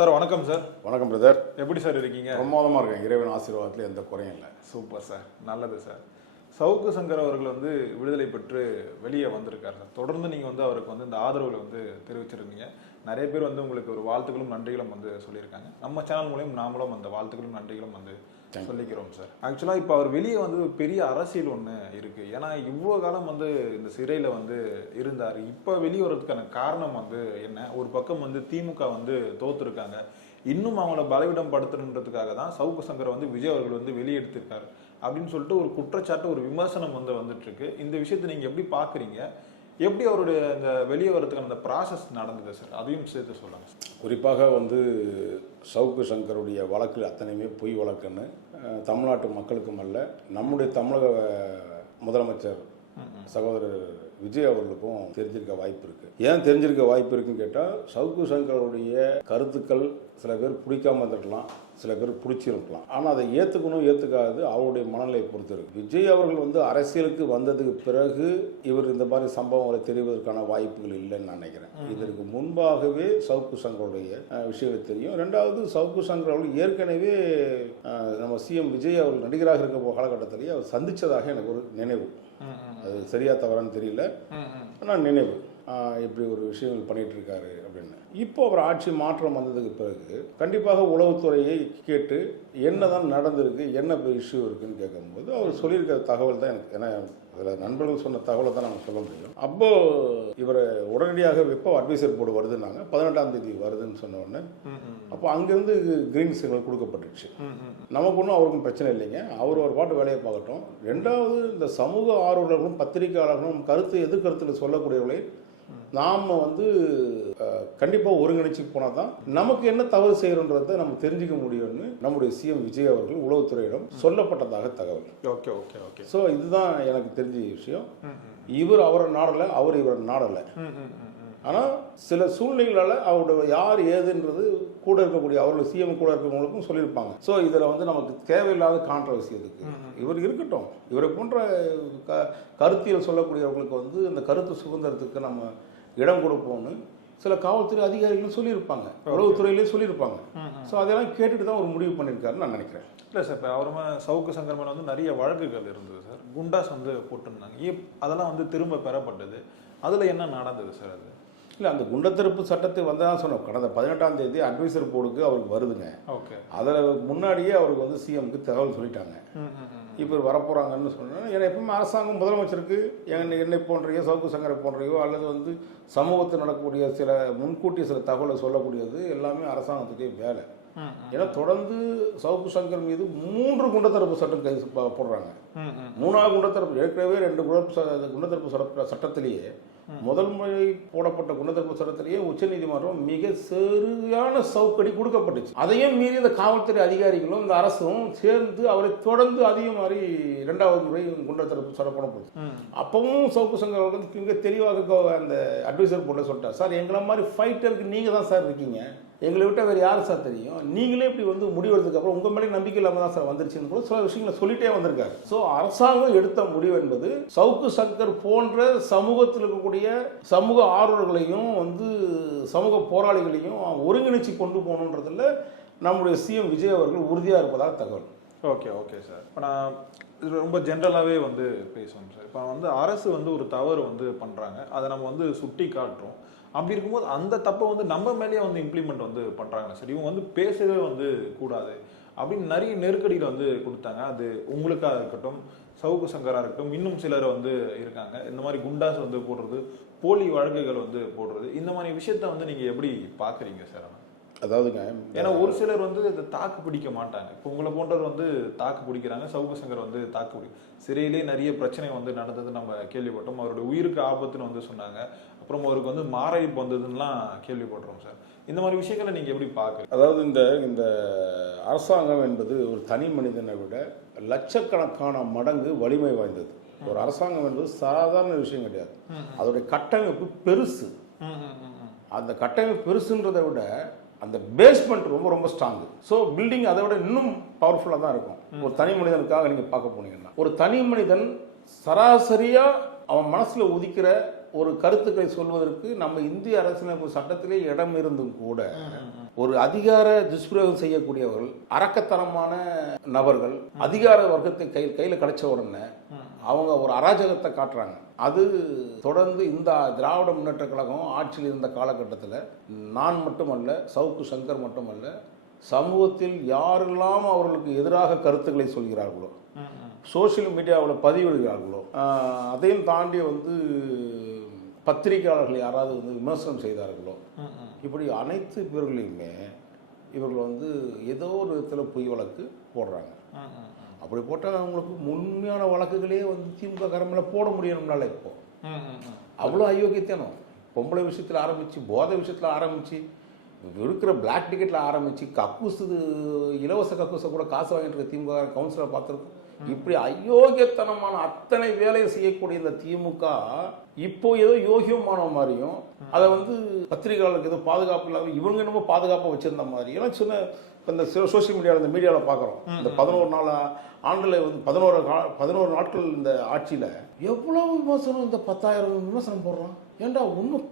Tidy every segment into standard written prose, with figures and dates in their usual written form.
Sir வணக்கம் sir. வணக்கம் brother. எப்படி சார் இருக்கீங்க? பிரமாதமாக இருக்கேன். இறைவன் ஆசீர்வாதத்தில் எந்த குறையும் இல்லை. சூப்பர் சார், நல்லது சார். சவுக்கு சங்கர் அவர்கள் வந்து விடுதலை பெற்று வெளியே வந்திருக்காரு சார். தொடர்ந்து நீங்கள் வந்து அவருக்கு வந்து இந்த ஆதரவுகளை வந்து தெரிவிச்சிருந்தீங்க. நிறைய பேர் வந்து உங்களுக்கு ஒரு வாழ்த்துக்களும் நன்றிகளும் வந்து சொல்லியிருக்காங்க. நம்ம சேனல் மூலியம் நாமளும் அந்த வாழ்த்துக்களும் நன்றிகளும் வந்து சொல்லிக்கிறோம் சார். ஆக்சுவலாக இப்போ அவர் வெளியே வந்து ஒரு பெரிய அரசியல் ஒன்று இருக்கு. ஏன்னா இவ்வளோ காலம் வந்து இந்த சிறையில் வந்து இருந்தார். இப்போ வெளியே வர்றதுக்கான காரணம் வந்து என்ன? ஒரு பக்கம் வந்து திமுக வந்து தோத்துருக்காங்க. இன்னும் அவங்கள பலவீனம் படுத்தணுன்றதுக்காக தான் சவுக்கு சங்கரை வந்து விஜய் அவர்கள் வந்து வெளியெடுத்திருக்காரு அப்படின்னு சொல்லிட்டு ஒரு குற்றச்சாட்டு, ஒரு விமர்சனம் வந்து வந்துட்டு இருக்கு. இந்த விஷயத்தை நீங்க எப்படி பாக்குறீங்க? எப்படி அவருடைய இந்த வெளியே வரதுக்கான அந்த ப்ராசஸ் நடந்தது சார்? அதையும் சேர்த்து சொல்லுங்க. குறிப்பாக வந்து சவுக்கு சங்கருடைய வழக்கு அத்தனையுமே பொய் வழக்குன்னு தமிழ்நாட்டு மக்களுக்கும் அல்ல, நம்முடைய தமிழக முதலமைச்சர் சகோதரர் விஜய் அவர்களுக்கும் தெரிஞ்சிருக்க வாய்ப்பு இருக்கு. ஏன் தெரிஞ்சிருக்க வாய்ப்பு இருக்குன்னு கேட்டால், சவுக்கு சங்கருடைய கருத்துக்கள் சில பேர் பிடிக்காம இருந்திருக்கலாம், சில பேர் பிடிச்சிருக்கலாம். ஆனால் அதை ஏற்றுக்கணும் ஏற்றுக்காது அவருடைய மனநிலையை பொறுத்து இருக்கு. விஜய் அவர்கள் வந்து அரசியலுக்கு வந்ததுக்கு பிறகு இவர் இந்த மாதிரி சம்பவங்களை தெரிவதற்கான வாய்ப்புகள் இல்லைன்னு நான் நினைக்கிறேன். இதற்கு முன்பாகவே சவுக்கு சங்கருடைய விஷயங்கள் தெரியும். ரெண்டாவது, சவுக்கு சங்கர் அவர்கள் ஏற்கனவே நம்ம சிஎம் விஜய் அவர்கள் நடிகராக இருக்க காலகட்டத்திலேயே அவர் சந்தித்ததாக எனக்கு ஒரு நினைவு. அது சரியா தவறான்னு தெரியல, ஆனால் நினைவு இப்படி ஒரு விஷயங்கள் பண்ணிட்டு இருக்காரு அப்படின்னு. இப்போ அவர் ஆட்சி மாற்றம் வந்ததுக்கு பிறகு கண்டிப்பாக உளவுத்துறையை கேட்டு என்னதான் நடந்திருக்கு, என்ன இஷ்யூ இருக்குன்னு கேட்கும்போது அவர் சொல்லியிருக்கிற தகவல் தான் எனக்கு, ஏன்னா அதில் நண்பர்கள் சொன்ன தகவலை தான் நம்ம சொல்ல முடியும். அப்போ இவரை உடனடியாக எப்போ அட்வைசர் போர்டு வருதுன்னாங்க, 18ஆம் தேதி வருதுன்னு சொன்ன உடனே அப்போ அங்கேருந்து கிரீன் சிக்னல் கொடுக்கப்பட்டுச்சு. நமக்கு ஒன்றும் அவருக்கும் பிரச்சனை இல்லைங்க, அவர் ஒரு பாட்டு வேலையை பார்க்கட்டும். ரெண்டாவது, இந்த சமூக ஆர்வலர்களும் பத்திரிகையாளர்களும் கருத்து எதிர்கருத்தில் சொல்லக்கூடியவர்களை நாம் வந்து கண்டிப்பாக ஒருங்கிணைச்சு போனால் தான் நமக்கு என்ன தவறு செய்யறோன்றதை நம்ம தெரிஞ்சுக்க முடியும்னு நம்முடைய சிஎம் விஜய் அவர்கள் உளவுத்துறையிடம் சொல்லப்பட்டதாக தகவல். Okay okay okay. ஸோ இதுதான் எனக்கு தெரிஞ்ச விஷயம். இவர் அவரை நாடலை, அவர் இவரை நாடலை. ஆனால் சில சூழ்நிலைகளால் அவரோட யார் ஏதுன்றது கூட இருக்கக்கூடிய அவர்கள் சிஎம் கூட இருக்கிறவங்களுக்கும் சொல்லியிருப்பாங்க. ஸோ இதில் வந்து நமக்கு தேவையில்லாத கான்ட்ரவர்சி எதுக்கு, இவர் இருக்கட்டும். இவரை போன்ற கருத்தியல் சொல்லக்கூடியவர்களுக்கு வந்து அந்த கருத்து சுதந்திரத்துக்கு நம்ம இடம் கொடுப்போம்னு சில காவல்துறை அதிகாரிகளும் சொல்லியிருப்பாங்க, உளவுத்துறையிலே சொல்லியிருப்பாங்க. ஸோ அதெல்லாம் கேட்டுட்டு தான் ஒரு முடிவு பண்ணியிருக்காருன்னு நான் நினைக்கிறேன். இல்லை சார், இப்போ அவருமே சவுக்கு சங்கர் மேலே வந்து நிறைய வழக்குகள் இருந்தது சார். குண்டாஸ் வந்து போட்டிருந்தாங்க, அதெல்லாம் வந்து திரும்ப பெறப்பட்டது. அதில் என்ன நடந்தது சார்? அது இல்லை, அந்த குண்டத்தடுப்பு சட்டத்தை வந்ததான் சொன்னோம். கடந்த 18ஆம் தேதி அட்வைசர் போர்டுக்கு அவருக்கு வருதுங்க. ஓகே. அதில் முன்னாடியே அவருக்கு வந்து சிஎம்க்கு தகவல் சொல்லிட்டாங்க, இப்போ வரப்போகிறாங்கன்னு சொன்னேன். ஏன்னா எப்பவுமே அரசாங்கம் முதலமைச்சருக்கு என்னை போன்றையோ சவுக்கு சங்கரை போன்றையோ அல்லது வந்து சமூகத்தில் நடக்கக்கூடிய சில முன்கூட்டிய சில தகவலை சொல்லக்கூடியது எல்லாமே அரசாங்கத்துக்கே வேலை. ஏன்னா தொடர்ந்து சவுக்கு சங்கர் மீது 3 குண்டத்தடுப்பு சட்டம் கைது போடுறாங்க. 3ஆவது குண்டத்தடுப்பு, ஏற்கனவே 2 குண்டத்தடுப்பு சட்டத்திலேயே முதல் முறை போடப்பட்ட குண்டத்தடுப்பு சட்டத்திலேயே உச்சநீதிமன்றம் மிக சரியான சவுக்கடி கொடுக்கப்பட்டுச்சு. அதையும் மீறி இந்த காவல்துறை அதிகாரிகளும் இந்த அரசும் சேர்ந்து அவரை தொடர்ந்து அதிகம் மாதிரி 2வது முறை குண்டத்தடுப்பு சட்டம் போடப்படுது. அப்பவும் சவுக்கு சங்கர் அவர்கள் மிக தெளிவாக அந்த அட்வைசர் போர்டில் சொல்லிட்டார், சார் எங்களை மாதிரி ஃபைட்டருக்கு நீங்கள் தான் சார் இருக்கீங்க, எங்களை விட்டால் வேறு யார் சார் தெரியும், நீங்களே இப்படி வந்து முடிவெடுத்ததுக்கு அப்புறம் உங்கள் மேலே நம்பிக்கை இல்லாமல் தான் சார் வந்துருச்சுன்னு கூட சில விஷயங்களை சொல்லிட்டே வந்திருக்காரு. ஸோ அரசாங்கம் எடுத்த முடிவு என்பது சவுக்கு சங்கர் போன்ற சமூகத்தில் இருக்கக்கூடிய சமூக ஆர்வலர்களையும் வந்து சமூக போராளிகளையும் ஒருங்கிணைச்சு கொண்டு போகணுன்றதுல நம்முடைய சிஎம் விஜய் அவர்கள் உறுதியாக இருப்பதாக தகவல். Okay okay sir. இப்போ நான் இது ரொம்ப ஜென்ரலாகவே வந்து பேசுவோம் சார். இப்போ வந்து அரசு வந்து ஒரு தவறு வந்து பண்ணுறாங்க, அதை நம்ம வந்து சுட்டி காட்டுறோம். அப்படி இருக்கும்போது அந்த தப்பை வந்து நம்ம மேலேயே வந்து இம்ப்ளிமெண்ட் வந்து பண்ணுறாங்க சார். இவங்க வந்து பேசவே வந்து கூடாது அப்படின்னு நிறைய நெருக்கடியில் வந்து கொடுத்தாங்க. அது உங்களுக்காக இருக்கட்டும், சவுக்கு சங்கராக இருக்கட்டும், இன்னும் சிலர் வந்து இருக்காங்க. இந்த மாதிரி குண்டாஸ் வந்து போடுறது, போலி வழக்குகள் வந்து போடுறது, இந்த மாதிரி விஷயத்த வந்து நீங்கள் எப்படி பார்க்குறீங்க சார்? அதாவதுங்க, ஏன்னா ஒரு சிலர் வந்து இதை தாக்கு பிடிக்க மாட்டாங்க. இப்போ உங்களை போன்றவர் வந்து தாக்கு பிடிக்கிறாங்க, சவுக்கு சங்கர் வந்து தாக்கு பிடிக்கும். சிறையிலே நிறைய பிரச்சனை வந்து நடந்தது நம்ம கேள்விப்பட்டோம். அவருடைய உயிருக்கு ஆபத்துன்னு வந்து சொன்னாங்க. அப்புறம் அவருக்கு வந்து மாரடைப்பு வந்ததுன்னெலாம் கேள்விப்பட்டோம் சார். இந்த மாதிரி விஷயங்களை நீங்கள் எப்படி பார்க்குறீங்க? அதாவது இந்த அரசாங்கம் என்பது ஒரு தனி மனிதனை விட லட்சக்கணக்கான மடங்கு வலிமை வாய்ந்தது. ஒரு அரசாங்கம் என்பது சாதாரண விஷயம் கிடையாது. அதோடைய கட்டமைப்பு பெருசு. அந்த கட்டமைப்பு பெருசுன்றதை விட அந்த பேஸ்மெண்ட் ரொம்ப ரொம்ப ஸ்ட்ராங்கு. ஸோ பில்டிங் அதை விட இன்னும் பவர்ஃபுல்லாக தான் இருக்கும். ஒரு தனி மனிதனுக்காக நீங்கள் பார்க்க போனீங்கன்னா, ஒரு தனி மனிதன் சராசரியாக அவன் மனசில் உதிக்கிற ஒரு கருத்துக்களை சொல்வதற்கு நம்ம இந்திய அரசியலமைப்பு சட்டத்திலே இடம் இருந்தும் கூட ஒரு அதிகார துஷ்பிரயோகம் செய்யக்கூடியவர்கள், அரக்கத்தனமான நபர்கள் அதிகார வர்க்கத்தை கையில் கிடைச்ச உடனே அவங்க ஒரு அராஜகத்தை காட்டுறாங்க. அது தொடர்ந்து இந்த திராவிட முன்னேற்ற கழகம் ஆட்சியில் இருந்த காலகட்டத்தில் நான் மட்டுமல்ல, சவுக்கு சங்கர் மட்டுமல்ல, சமூகத்தில் யாரெல்லாம் அவர்களுக்கு எதிராக கருத்துக்களை சொல்கிறார்களோ, சோசியல் மீடியாவில் பதிவிடுகிறார்களோ, அதையும் தாண்டி வந்து பத்திரிகையாளர்கள் யாராவது வந்து விமர்சனம் செய்தார்களோ, இப்படி அனைத்து பேர்களையுமே இவர்கள் வந்து ஏதோ ஒரு விதத்தில் பொய் வழக்கு போடுறாங்க. அப்படி போட்டால் அவங்களுக்கு உண்மையான வழக்குகளே வந்து திமுக காரங்கள போட முடியணும்னால இப்போ அவ்வளோ அயோக்கியத்தனம். பொம்பளை விஷயத்தில் ஆரம்பித்து, போதை விஷயத்தில் ஆரம்பித்து, இருக்கிற பிளாக் டிக்கெட்டில் ஆரம்பித்து, கக்கூசு இலவச கக்கூசை கூட காசு வாங்கிட்டு இருக்க திமுக கவுன்சிலர் பார்த்துருக்கோம். இப்படி அயோக்கியத்தனமான அத்தனை வேலையை செய்யக்கூடிய இந்த திமுக இப்போ ஏதோ யோகியமான மாதிரியும், அதை வந்து பத்திரிகையாளருக்கு ஏதோ பாதுகாப்பு இல்லாமல் இவங்க என்னமோ பாதுகாப்பாக வச்சிருந்த மாதிரி எல்லாம் சின்ன இந்த சோசியல் மீடியாவில், இந்த மீடியாவில் பார்க்குறோம். இந்த 11 ஆண்டில் வந்து 11 நாட்கள் இந்த ஆட்சியில் எவ்வளோ விமர்சனம், இந்த 10,000 விமர்சனம் போடுறோம். ஏன்டா ஒன்றும்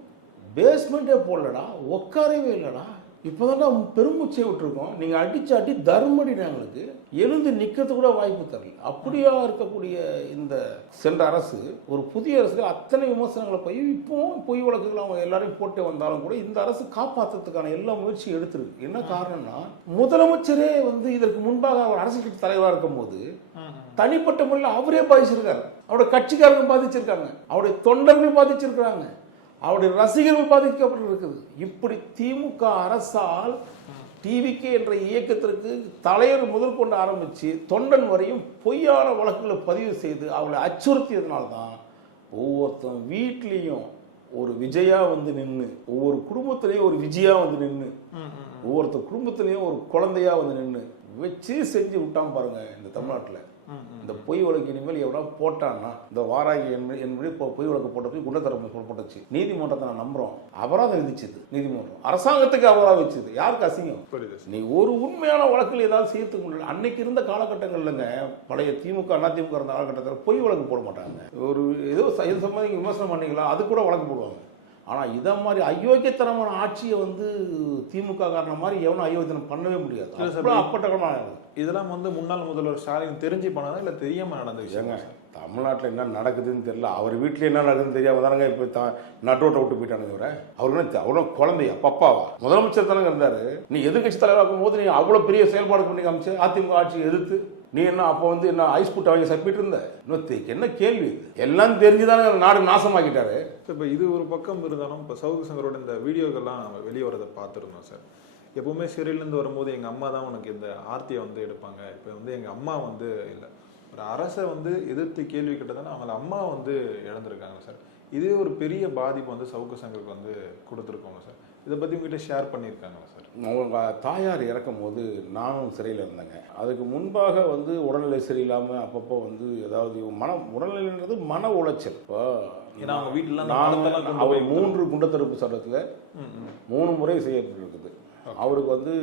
பேஸ்மெண்ட்டே போடலடா, உட்காரவே இல்லைடா. இப்போதான்டா பெருமூச்சை விட்டுருக்கோம். நீங்கள் அடி தர்மடி எங்களுக்கு எழுந்து நிற்கிறது கூட வாய்ப்பு தரல. அப்படியா இருக்கக்கூடிய இந்த சென்ற அரசு, ஒரு புதிய அரசு அத்தனை விமர்சனங்களை போய் இப்போவும் பொய் வழக்குகள் அவங்க எல்லாரையும் போட்டு வந்தாலும் கூட இந்த அரசு காப்பாற்றுறதுக்கான எல்லா முயற்சியும் எடுத்துருக்கு. என்ன காரணம்னா, முதலமைச்சரே வந்து இதற்கு முன்பாக அவர் அரசியல் கட்சி தலைவராக இருக்கும் போது தனிப்பட்ட முறையில் அவரே பாதிச்சிருக்காரு, அவருடைய கட்சிக்காரர்கள் பாதிச்சிருக்காங்க, அவருடைய தொண்டர்கள் பாதிச்சிருக்கிறாங்க, அவருடைய ரசிகர்கள் பாதிக்கப்பட்டிருக்குது. இப்படி திமுக அரசால் டிவிகே என்ற இயக்கத்திற்கு தலைவர் முதல் கொண்டு ஆரம்பித்து தொண்டன் வரையும் பொய்யான வழக்குகளை பதிவு செய்து அவளை அச்சுறுத்தியதுனால்தான் ஒவ்வொருத்தரும் வீட்லேயும் ஒரு விஜயா வந்து நின்று, ஒவ்வொரு குடும்பத்திலையும் ஒரு விஜயா வந்து நின்று, ஒவ்வொருத்தர் குடும்பத்திலையும் ஒரு குழந்தையா வந்து நின்று வச்சு செஞ்சு விட்டான் பாருங்க இந்த தமிழ்நாட்டில். இந்த பொய் வழக்கு இனிமேல் எவ்வளோ போட்டான்னா, இந்த வாராகி என்பது இப்போ பொய் வழக்கு போட்ட போய் குண்டத்தரப்பு போட்டுச்சு. நீதிமன்றத்தை நான் நம்புறோம், அபராதம் விதிச்சது நீதிமன்றம், அரசாங்கத்துக்கு அபராதம் வச்சது. யாருக்கு அசிங்கம்? நீ ஒரு உண்மையான வழக்கில் ஏதாவது செய்யறதுக்கு முடியல. அன்னைக்கு இருந்த காலகட்டங்கள்லங்க, பழைய திமுக அண்ணா திமுக இருந்த காலகட்டத்தில் பொய் வழக்கு போட மாட்டாங்க. ஒரு ஏதோ இது சம்பந்தம் விமர்சனம் பண்ணீங்களா, அது கூட வழக்கு போடுவாங்க. ஆனால் இதை மாதிரி அயோக்கியத்தனமான ஆட்சியை வந்து திமுக காரணம் மாதிரி எவனும் அயோக்கியத்தனம் பண்ணவே முடியாது. அப்பட்டகமான இதெல்லாம் வந்து முன்னாள் முதல்வர் ஸ்டாலின் தெரிஞ்சு பண்ணதா இல்லை தெரியாமல் நடந்துச்சுங்க? தமிழ்நாட்டில் என்ன நடக்குதுன்னு தெரியல. அவர் வீட்டில் என்ன நடக்குதுன்னு தெரியாம தானங்க இப்போ நட்டோட்டை விட்டு போயிட்டானுங்க. இவரை அவருக்கு அவ்வளோ குழந்தையா பப்பாவா முதலமைச்சர் தானங்க இருந்தார். நீ எதிர்கட்சி தலைவராகும் போது நீ அவ்வளோ பெரிய செயல்பாடு பண்ணி காமிச்சு அதிமுக ஆட்சியை எதிர்த்து நீ என்ன அப்போ வந்து என்ன ஐஸ் புட்டை வாங்கி சப்பிட்டு இருந்த? இன்னும் என்ன கேள்வி? எல்லாம் தெரிஞ்சுதானே நாடு நாசமாக்கிட்டாரு. இப்போ இது ஒரு பக்கம் இருந்தாலும் இப்போ சவுக்கு சங்கரோட இந்த வீடியோக்கெல்லாம் நம்ம வெளியே வரதை பார்த்துருந்தோம் சார். எப்பவுமே சிறையிலேருந்து வரும்போது எங்கள் அம்மா தான் உனக்கு இந்த ஆர்த்தியை வந்து எடுப்பாங்க. இப்போ வந்து எங்கள் அம்மா வந்து இல்லை, ஒரு அரசை வந்து எதிர்த்து கேள்வி கேட்டதானே அவங்கள அம்மா வந்து இழந்திருக்காங்க சார். இதே ஒரு பெரிய பாதிப்பு வந்து சவுக்கு சங்கருக்கு வந்து கொடுத்துருக்கோங்க சார். இதை பற்றி உங்ககிட்ட ஷேர் பண்ணியிருக்காங்களா சார்? அவங்க தாயார் இறக்கும் போது நானும் சிறையில் இருந்தேங்க. அதுக்கு முன்பாக வந்து உடல்நிலை சரியில்லாமல் அப்பப்போ வந்து ஏதாவது உடல்நிலைன்றது மன உளைச்சல். இப்போ அவங்க வீட்டில் அவர் 3 குண்டத்தடுப்பு சட்டத்தில் 3 முறை செய்யப்பட்டிருக்குது. அவருக்கு வந்து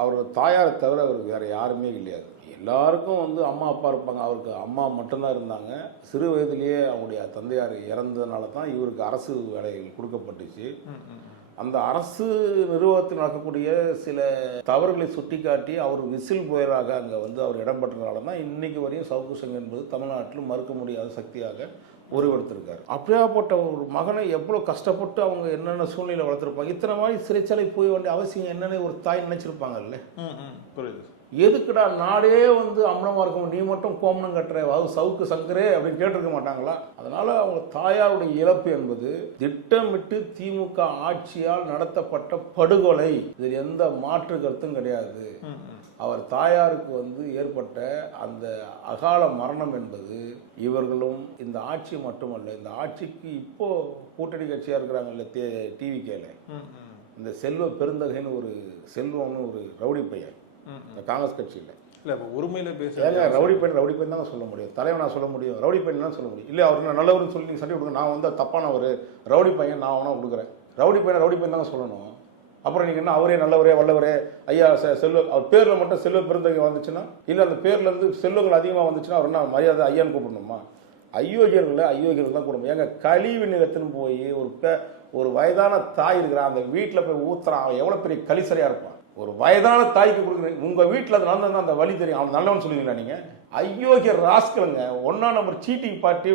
அவர் தாயாரை தவிர அவருக்கு வேற யாருமே கிடையாது. எல்லாருக்கும் வந்து அம்மா அப்பா இருப்பாங்க, அவருக்கு அம்மா மட்டும்தான் இருந்தாங்க. சிறு வயதிலேயே அவருடைய தந்தையார் இறந்ததுனால தான் இவருக்கு அரசு வேலைகள் கொடுக்கப்பட்டுச்சு. அந்த அரசு நிறுவனத்தில் நடக்கக்கூடிய சில தவறுகளை சுட்டி காட்டி அவர் விசில் புயலாக அங்கே வந்து அவர் இடம்பெற்றனால தான் இன்னைக்கு வரையும் சவுக்கு சங்கர் என்பது தமிழ்நாட்டில் மறுக்க முடியாத சக்தியாக உருவெடுத்திருக்காரு. அப்படியாப்பட்ட ஒரு மகனை எவ்வளோ கஷ்டப்பட்டு அவங்க என்னென்ன சூழ்நிலை வளர்த்துருப்பாங்க. இத்தனை மாதிரி சிறைச்சாலை போய் வேண்டிய அவசியம் என்னன்னு ஒரு தாய் நினைச்சிருப்பாங்கல்ல. புரியுது. எதுக்குடா நாடே வந்து அம்மனமாக இருக்கும், நீ மட்டும் கோமனம் கட்டுற சவுக்கு சங்கரே அப்படின்னு கேட்டிருக்க மாட்டாங்களா? அதனால அவங்க தாயாருடைய இழப்பு என்பது திட்டமிட்டு திமுக ஆட்சியால் நடத்தப்பட்ட படுகொலை. இதில் எந்த மாற்று கருத்தும் கிடையாது. அவர் தாயாருக்கு வந்து ஏற்பட்ட அந்த அகால மரணம் என்பது இவர்களும் இந்த ஆட்சி மட்டுமல்ல, இந்த ஆட்சிக்கு இப்போ கூட்டணி கட்சியாக இருக்கிறாங்கல்ல டிவிகேல, இந்த செல்வ பெருந்தகைன்னு ஒரு செல்வம்னு ஒரு ரவுடி பையன் இந்த காங்கிரஸ் கட்சியில் இல்லை, இப்போ உரிமையில பேச ரவுடி பையன் தான் சொல்ல முடியும், தலைவனா சொல்ல முடியும், ரவுடி பையன் தான் சொல்ல முடியும். இல்லை அவர் நல்லவர்னு சொல்லி நீங்கள் சண்டை கொடுங்க, நான் வந்து தப்பானவர் ரவுடி பையன் நான் அவனா கொடுக்குறேன். ரவுடி பையன் தாங்க சொல்லணும். அப்புறம் நீங்கள் என்ன அவரே நல்லவரே வல்லவரே ஐயா செல்வ அவர் பேரில் மட்டும் செல்வ பெருந்தகை வந்துச்சுன்னா, இல்லை அந்த பேரில் இருந்து செல்வங்கள் அதிகமாக வந்துச்சுன்னா அவர் என்ன மரியாதை ஐயான்னு கூப்பிடணுமா? அயோக்கியர்கள் தான் கூப்பிடணும். ஏங்க கழிவு நிலத்துன்னு போய் ஒரு வயதான தாய் இருக்கிறான், அந்த வீட்டில் போய் ஊத்துறான், அவன் எவ்வளோ பெரிய கலிசரையாக இருப்பான். ஒரு வயதான தாய்க்கு கொடுக்குறேன். உங்கள் வீட்டில் அது நடந்தா அந்த வழி தெரியும். அவன் நல்லவன் சொல்லுவீங்களா நீங்கள்? அயோக்கிய ராஸ்கலுங்க, 1ஆம் நம்பர் சீட்டிங் பார்ட்டி.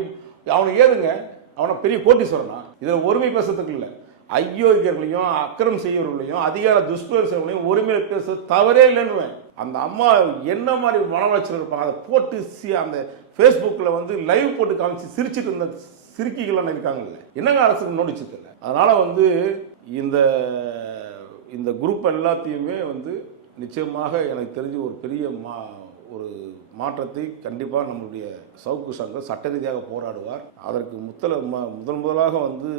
அவனுக்கு ஏதுங்க? அவனை பெரிய கோட்டீஸ்வரனா? இதில் ஒருமை பேசுறதுக்கு இல்லை. அயோக்கியர்களையும் அக்கிரம் செய்யவர்களையும் அதிகார துஷ்பிரயோகங்களையும் ஒருமையை பேச தவறே இல்லைன்னுவேன். அந்த அம்மா என்ன மாதிரி மன வளர்ச்சியில் இருப்பாங்க, அதை போட்டு அந்த ஃபேஸ்புக்கில் வந்து லைவ் போட்டு காமிச்சு சிரிச்சுட்டு இருந்த சிரிக்கிகள்லாம் இருக்காங்கல்ல, என்னங்க அரசுக்கு நோடிச்சு தெரியல. அதனால் வந்து இந்த குரூப் எல்லாத்தையுமே வந்து நிச்சயமாக எனக்கு தெரிஞ்சு ஒரு பெரிய ஒரு மாற்றத்தை கண்டிப்பாக நம்மளுடைய சவுக்கு சங்கர் சட்ட ரீதியாக போராடுவார். அதற்கு முதலாக வந்து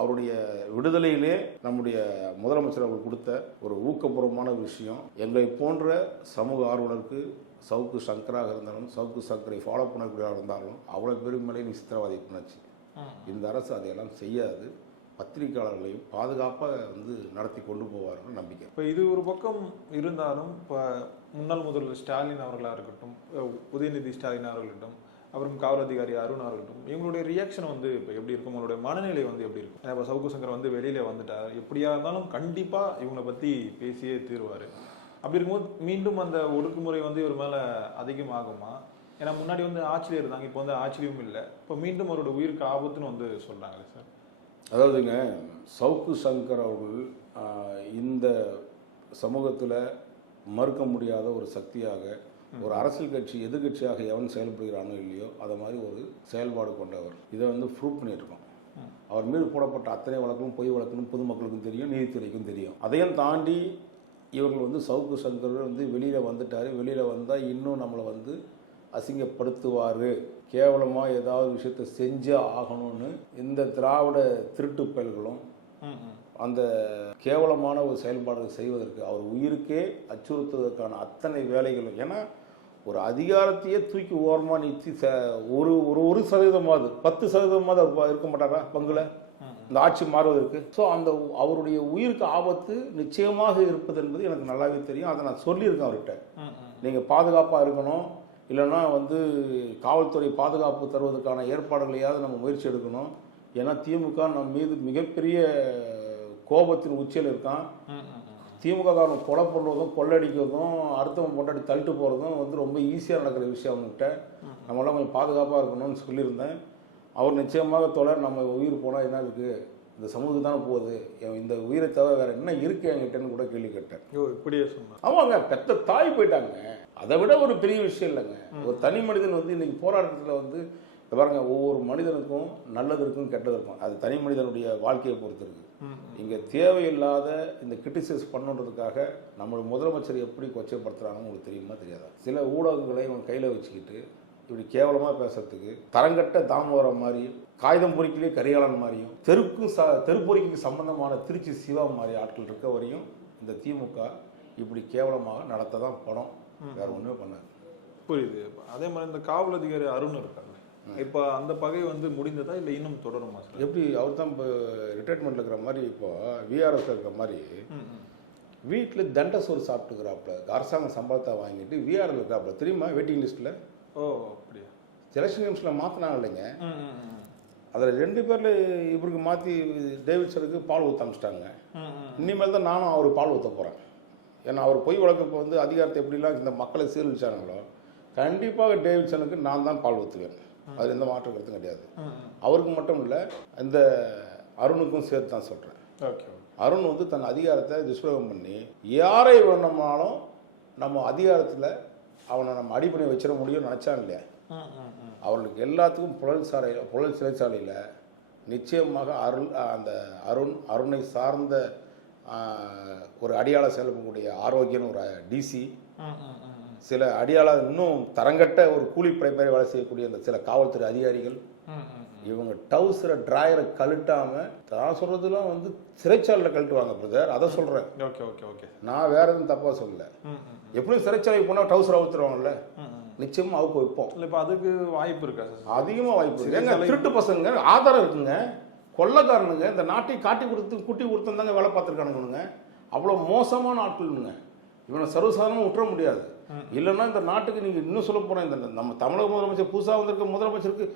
அவருடைய விடுதலையிலே நம்முடைய முதலமைச்சர் அவர்கள் கொடுத்த ஒரு ஊக்கபூர்வமான விஷயம், எங்களை போன்ற சமூக ஆர்வலருக்கு சவுக்கு சங்கராக இருந்தாலும் சவுக்கு சங்கரை ஃபாலோ பண்ணக்கூடியதாக இருந்தாலும் அவ்வளோ பேருக்கு மேலே நீ சித்திரவதை பண்ணாச்சு. இந்த அரசு அதையெல்லாம் செய்யாது. பத்திரிகையாளர்களையும் பாதுகாப்பாக வந்து நடத்தி கொண்டு போவார்னு நம்பிக்கை. இப்போ இது ஒரு பக்கம் இருந்தாலும், இப்போ முன்னாள் முதல்வர் ஸ்டாலின் அவர்களாக இருக்கட்டும், உதயநிதி ஸ்டாலின் அவர்கள்ட்டும், அப்புறம் காவல் அதிகாரி அருண் அவர்கள்ட்டும், இவங்களுடைய ரியாக்ஷன் வந்து இப்போ எப்படி இருக்கும், உங்களுடைய மனநிலை வந்து எப்படி இருக்கும்? இப்போ சவுக்கு சங்கர் வந்து வெளியில் வந்துட்டார், எப்படியா இருந்தாலும் கண்டிப்பாக இவங்களை பற்றி பேசியே தீர்வார். அப்படி இருக்கும்போது மீண்டும் அந்த ஒடுக்குமுறை வந்து இவர் மேலே அதிகமாகுமா? ஏன்னா முன்னாடி வந்து ஆட்சியில் இருந்தாங்க, இப்போ வந்து ஆட்சியும் இல்லை, இப்போ மீண்டும் அவரோட உயிருக்கு ஆபத்துன்னு வந்து சொல்கிறாங்களே சார். அதாவதுங்க, சவுக்கு சங்கர் அவர்கள் இந்த சமூகத்தில் மறுக்க முடியாத ஒரு சக்தியாக, ஒரு அரசியல் கட்சி எதிர்கட்சியாக எவன் செயல்படுகிறானோ இல்லையோ அதை மாதிரி ஒரு செயல்பாடு கொண்டவர். இதை வந்து ப்ரூவ் பண்ணியிருக்கோம். அவர் மீது போடப்பட்ட அத்தனை வழக்கும் பொய் வழக்குன்னு பொதுமக்களுக்கும் தெரியும், நீதித்துறைக்கும் தெரியும். அதையும் தாண்டி இவர்கள் வந்து சவுக்கு சங்கர் வந்து வெளியில் வந்துட்டார், வெளியில் வந்தால் இன்னும் நம்மளை வந்து அசிங்கப்படுத்துவார், கேவலமாக ஏதாவது விஷயத்தை செஞ்சே ஆகணும்னு இந்த திராவிட திருட்டு பயல்களும் அந்த கேவலமான ஒரு செயல்பாடு செய்வதற்கு, அவர் உயிருக்கே அச்சுறுத்துவதற்கான அத்தனை வேலைகளும். ஏன்னா ஒரு அதிகாரத்தையே தூக்கி ஓரமாக நிறுத்தி ஒரு சதவீதமாவது 10% இருக்க மாட்டாரா பங்குல இந்த ஆட்சி மாறுவதற்கு? ஸோ அந்த அவருடைய உயிருக்கு ஆபத்து நிச்சயமாக இருப்பது என்பது எனக்கு நல்லாவே தெரியும். அதை நான் சொல்லியிருக்கேன் அவர்கிட்ட. நீங்கள் பாதுகாப்பாக இருக்கணும், இல்லைன்னா வந்து காவல்துறை பாதுகாப்பு தருவதற்கான ஏற்பாடுகளையாவது நம்ம முயற்சி எடுக்கணும். ஏன்னா திமுக நம்ம மீது மிகப்பெரிய கோபத்தின் உச்சியில் இருக்கான். திமுக காரணம் கொலை பண்ணுறதும் கொள்ளடிக்கிறதும் அடுத்தவங்க பொண்டாட்டி தள்ளிட்டு போகிறதும் வந்து ரொம்ப ஈஸியாக நடக்கிற விஷயம் அவங்ககிட்ட. நம்மளாம் கொஞ்சம் பாதுகாப்பாக இருக்கணும்னு சொல்லியிருந்தேன். அவர் நிச்சயமாக தொடர் நம்ம உயிர் போனால் என்ன இருக்குது, இந்த சமூகம் தானே போகுது, இந்த உயிரை தவிர வேறு என்ன இருக்குது என்கிட்டன்னு கூட கேள்வி கேட்டேன். இப்படியே சொன்னேன். ஆமாங்க, பெத்த தாய் போயிட்டாங்க. அதை விட ஒரு பெரிய விஷயம் இல்லைங்க. ஒரு தனி மனிதன் வந்து இன்னைக்கு போராட்டத்தில் வந்து பாருங்க, ஒவ்வொரு மனிதனுக்கும் நல்லது இருக்கும் கெட்டது இருக்கும். அது தனி மனிதனுடைய வாழ்க்கையை பொறுத்து இருக்கு. இங்கே தேவையில்லாத இந்த கிரிட்டிசைஸ் பண்ணுறதுக்காக நம்மளுடைய முதலமைச்சர் எப்படி கொச்சைப்படுத்துறாங்கன்னு உங்களுக்கு தெரியுமா தெரியாதா? சில ஊடகங்களை இவன் கையில் வச்சுக்கிட்டு இப்படி கேவலமாக பேசுறதுக்கு தரங்கட்ட தாமோதரம் மாதிரியும், காகிதம் பொறிக்கிலே கரிகாலன் மாதிரியும், தெருப்பொறிக்கு சம்பந்தமான திருச்சி சிவா மாதிரி ஆட்கள் இருக்க வரையும் இந்த திமுக இப்படி கேவலமாக நடத்த தான் படம், வேற ஒன்றுமே பண்ணாது. புரியுது. அதே மாதிரி இந்த காவல் அதிகாரி அருண் இருக்காங்க, இப்போ அந்த பகை வந்து முடிந்ததா இல்லை இன்னும் தொடருமா சார்? எப்படி அவர் தான் இப்போ ரிட்டையர்மெண்ட்ல இருக்கிற மாதிரி, இப்போ விஆர்எஸ் இருக்கிற மாதிரி வீட்டில் தண்ட சோறு சாப்பிட்டுக்கிறாப்புல, அரசாங்க சம்பளத்தை வாங்கிட்டு விஆர்எல் இருக்கிறாப்புல தெரியுமா? வெயிட்டிங் லிஸ்ட்டில். ஓ அப்படியா? செலக்ஷன் கேம்ஸில் மாற்றினாங்க இல்லைங்க, அதில் 2 பேரில் இவருக்கு மாற்றி டேவிட்சனுக்கு பால் ஊற்ற அமைச்சிட்டாங்க. இனிமேல் தான் நானும் அவர் பால் ஊற்ற போகிறேன். ஏன்னா அவர் பொய் வழக்கு வந்து அதிகாரத்தை எப்படிலாம் இந்த மக்களை சீர்திருச்சாங்களோ, கண்டிப்பாக டேவிட்சனுக்கு நான் தான் பால் ஊற்றுவேன். அது எந்த மாற்று கருத்தும் கிடையாது. அவருக்கு மட்டும் இல்லை, இந்த அருணுக்கும் சேர்த்து தான் சொல்கிறேன். ஓகே. அருண் வந்து தன் அதிகாரத்தை துஷ்பிரயோகம் பண்ணி யாரை வேணுமானாலும் நம்ம அதிகாரத்தில் அவனை நம்ம அடிப்படை வச்சிட முடியும்னு நினச்சான் இல்லையா? அவர்களுக்கு எல்லாத்துக்கும் புழல் சிறைச்சாலையில் நிச்சயமாக அருணை சார்ந்த ஒரு அடியாள செயல்படக்கூடிய ஆரோக்கியன்னு ஒரு டிசி, சில அடியாள இன்னும் தரங்கட்ட ஒரு கூலிப்படை வேலை செய்யக்கூடிய அந்த சில காவல்துறை அதிகாரிகள், இவங்க டவுசரை டிராயரை கழட்டாமல், நான் சொல்கிறதுலாம் வந்து சிறைச்சாலையில் கழட்டுவாங்க பிரதர், அதை சொல்கிறேன். ஓகே ஓகே ஓகே, நான் வேற எதுவும் தப்பாக சொல்லலை. எப்படியும் சிறைச்சாலைக்கு போனால் டவுசர் அவுத்துருவாங்கல்ல, நிச்சயமாக அவுக்கு வைப்போம். இல்லை இப்போ அதுக்கு வாய்ப்பு இருக்கா சார்? அதிகமாக வாய்ப்பு இருக்கு. ஏங்க திருட்டு பசங்க ஆதாரம் இருக்குங்க, கொள்ளக்காரனுங்க இந்த நாட்டை குட்டி கொடுத்துருந்தாங்க வேலை பார்த்துருக்கானுங்க. அவ்வளோ மோசமான ஆட்கள்னுங்க. இவனை சர்வசாதாரணமாக விட்டுற முடியாது. இல்லைன்னா இந்த நாட்டுக்கு நீங்கள் இன்னும் சொல்ல போனால் இந்த நம்ம தமிழக முதலமைச்சர் புதுசாக வந்திருக்க முதலமைச்சருக்கு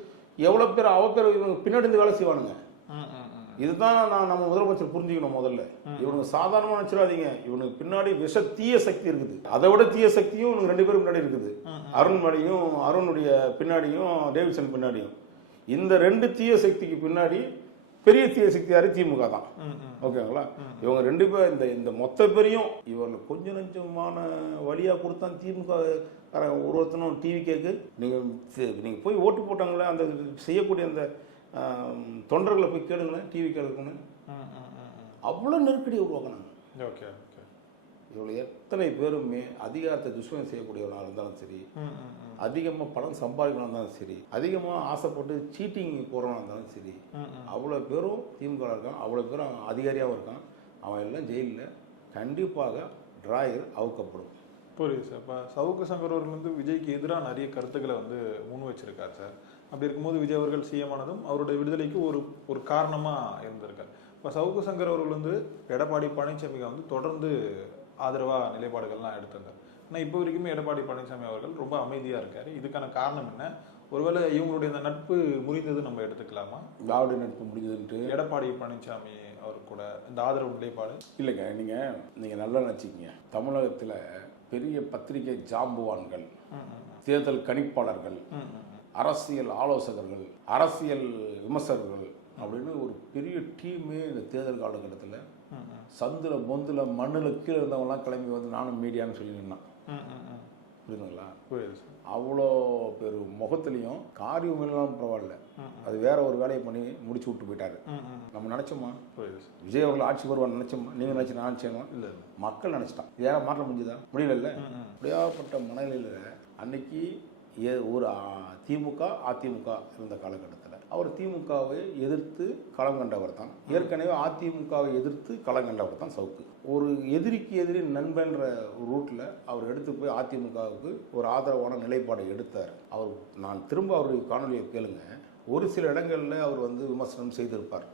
எவ்வளோ பேர் இவங்க பின்னாடி இருந்து வேலை செய்வானுங்க. இதுதான் நம்ம முதலமைச்சர் புரிஞ்சுக்கணும். முதல்ல இவனுக்கு சாதாரணமாக நினைச்சிடாதீங்க, இவனுக்கு பின்னாடி தீய சக்தி இருக்குது. அதை விட தீய சக்தியும் இவனுக்கு 2 பேரும் முன்னாடி இருக்குது. அருணுடைய பின்னாடியும் டேவிட்சன் பின்னாடியும். இந்த 2 தீய சக்திக்கு பின்னாடி பெரிய தீய சக்தி யாரு? திமுக தான். ஓகேங்களா? இவங்க 2 பேர் இந்த மொத்த பேரையும் இவர்கள் கொஞ்சம் நெஞ்சமான வழியா கொடுத்தா திமுக ஒருத்தனும் டிவி கேக்கு நீங்க போய் ஓட்டு போட்டாங்களே அந்த செய்யக்கூடிய அந்த தொண்டர்களை போய் கேளுங்களேன், டிவி கேளுங்கன்னு அவ்வளோ நெருக்கடி உருவாக்கினாங்க. Okay okay. இவங்க எத்தனை பேருமே அதிகாரத்தை துஷ்பிரயோகம் செய்யக்கூடியவனாக இருந்தாலும் சரி, அதிகமாக பணம் சம்பாதிக்கணும் இருந்தாலும் சரி, அதிகமாக ஆசைப்பட்டு சீட்டிங் போகிறவனாக இருந்தாலும் சரி, அவ்வளோ பேரும் திமுக இருக்கான், அவ்வளோ பேரும் அதிகாரியாகவும் இருக்கான். அவன் எல்லாம் ஜெயிலில் கண்டிப்பாக டிராயர் அவுக்கப்படும். புரியுது சார். இப்போ சவுக்கு சங்கர் அவர்கள் வந்து விஜய்க்கு எதிராக நிறைய கருத்துக்களை வந்து முன் வச்சிருக்காரு சார். அப்படி இருக்கும்போது விஜய் அவர்கள் சிஎம் ஆனதும் அவருடைய விடுதலைக்கு ஒரு காரணமாக இருந்திருக்காரு. இப்போ சவுக்கு சங்கர் அவர்கள் வந்து எடப்பாடி பழனிசாமிக்கு வந்து தொடர்ந்து ஆதரவாக நிலைப்பாடுகள்லாம் எடுத்திருந்தார். ஆனால் இப்போ வரைக்குமே எடப்பாடி பழனிசாமி அவர்கள் ரொம்ப அமைதியாக இருக்காரு. இதுக்கான காரணம் என்ன? ஒருவேளை இவங்களுடைய இந்த நட்பு முறிந்தது நம்ம எடுத்துக்கலாமா? யாருடைய நட்பு முடிஞ்சதுன்ட்டு எடப்பாடி பழனிசாமி அவர் கூட இந்த ஆதரவு நிலைப்பாடு இல்லைங்க. நீங்கள் நல்லா நினச்சிக்கிங்க, தமிழகத்தில் பெரிய பத்திரிகை ஜாம்புவான்கள், தேர்தல் கணிப்பாளர்கள், அரசியல் ஆலோசகர்கள், அரசியல் விமர்சகர்கள் அப்படின்னு ஒரு பெரிய டீமே இந்த தேர்தல் காலகட்டத்தில் சந்தில் பொந்தில் மண்ணில் கீழே இருந்தவங்களாம் கிளம்பி வந்து நானும் மீடியான்னு சொல்லி நின்னான். புரியுதுங்களா? அவ்வளோ பேர் முகத்துலையும் காரியம் இல்லைனாலும் பரவாயில்ல, அது வேற ஒரு வேலையை பண்ணி முடிச்சு விட்டு போயிட்டாரு. நம்ம நினைச்சோமா விஜய் அவர்கள் ஆட்சி வருவான்னு நினைச்சோமா? நீங்க நினைச்சு நான் நினைச்சேமா? இல்லை, மக்கள் நினைச்சிட்டான். யாரும் மாற்ற முடிஞ்சுதா? முடியல. அப்படியாப்பட்ட மனநிலையில் அன்னைக்கு ஒரு திமுக அதிமுக இருந்த காலகட்டத்தில் அவர் திமுகவை எதிர்த்து களம் கண்டவர் தான். ஏற்கனவே அதிமுகவை எதிர்த்து களம் கண்டவர் தான் சவுக்கு. ஒரு எதிரிக்கு எதிரி நண்பன்ற ரூட்டில் அவர் எடுத்து போய் அதிமுகவுக்கு ஒரு ஆதரவான நிலைப்பாடை எடுத்தார். நான் திரும்ப அவருடைய காணொலியை கேளுங்க. ஒரு சில இடங்களில் அவர் வந்து விமர்சனம் செய்திருப்பார்.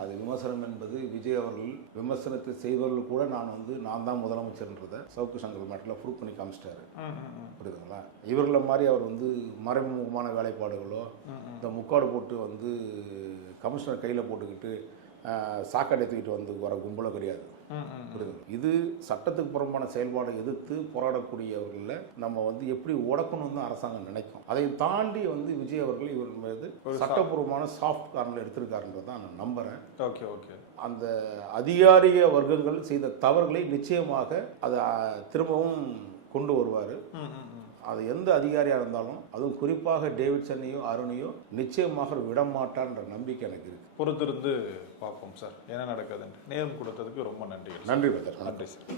அது விமர்சனம் என்பது விஜய் அவர்கள் விமர்சனத்தை செய்தவர்கள் கூட நான் தான் முதலமைச்சர்ன்றதை சவுக்கு சங்கர் மேட்டில் ப்ரூவ் பண்ணி காமிச்சிட்டாரு. புரியுதுங்களா? இவர்களை மாதிரி அவர் வந்து மறைமுகமான வேலைப்பாடுகளோ இந்த முக்காடு போட்டு வந்து கமிஷனர் கையில் போட்டுக்கிட்டு சாக்காடை தூக்கிட்டு வந்து வர கும்பலோ கிடையாது. புரியுது? இது சட்டத்துக்கு புறம்பான செயல்பாடை எதிர்த்து போராடக்கூடியவர்களை நம்ம வந்து எப்படி உடக்கணும்னு தான் அரசாங்கம் நினைக்கும். அதை தாண்டி வந்து விஜய் அவர்கள் இவர் மீது சட்டப்பூர்வமான சாஃப்ட் கார்னர் எடுத்திருக்காருன்றதை நான் நம்புறேன். Okay okay. அந்த அதிகாரிய வர்க்கங்கள் செய்த தவறுகளை நிச்சயமாக அதை திரும்பவும் கொண்டு வருவார். அது எந்த அதிகாரியாக இருந்தாலும், அதுவும் குறிப்பாக டேவிட்சனையோ அருணையோ நிச்சயமாக விடமாட்டான்ற நம்பிக்கை எனக்கு இருக்கு. பொறுத்திருந்து பார்ப்போம் சார் என்ன நடக்குதுன்னு. நேரம் கொடுத்ததுக்கு ரொம்ப நன்றி. நன்றி பிரதர். நன்றி சார்.